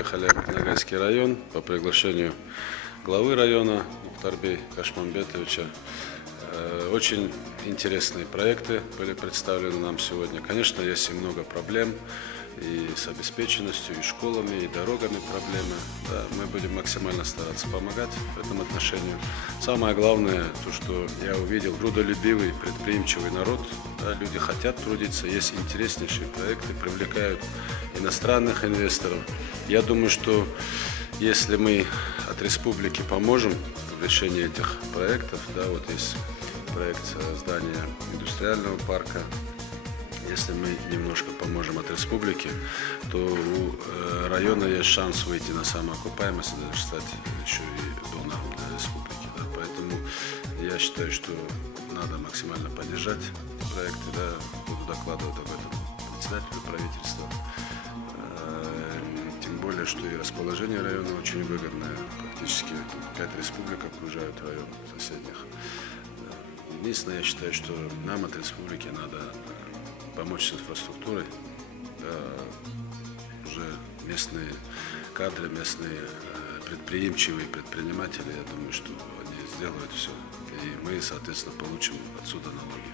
приехали в Ногайский район по приглашению главы района Мухтарбей Кашмамбетовича. Очень интересные проекты были представлены нам сегодня. Конечно, есть и много проблем, и с обеспеченностью, и школами, и дорогами проблемы. Да, мы будем максимально стараться помогать в этом отношении. Самое главное, то, что я увидел, трудолюбивый, предприимчивый народ. Да, люди хотят трудиться, есть интереснейшие проекты, привлекают иностранных инвесторов. Я думаю, что если мы от республики поможем в решении этих проектов, да, вот есть проект здания индустриального парка. Если мы немножко поможем от республики, то у района есть шанс выйти на самоокупаемость и даже стать еще и донором для республики. Да. Поэтому я считаю, что надо максимально поддержать проекты. Да. Буду докладывать об этом председателю правительства. Тем более, что и расположение района очень выгодное. Практически 5 республик окружают район соседних. Единственное, я считаю, что нам от республики надо помочь с инфраструктурой. Уже местные кадры, местные предприимчивые предприниматели, я думаю, что они сделают все. И мы, соответственно, получим отсюда налоги.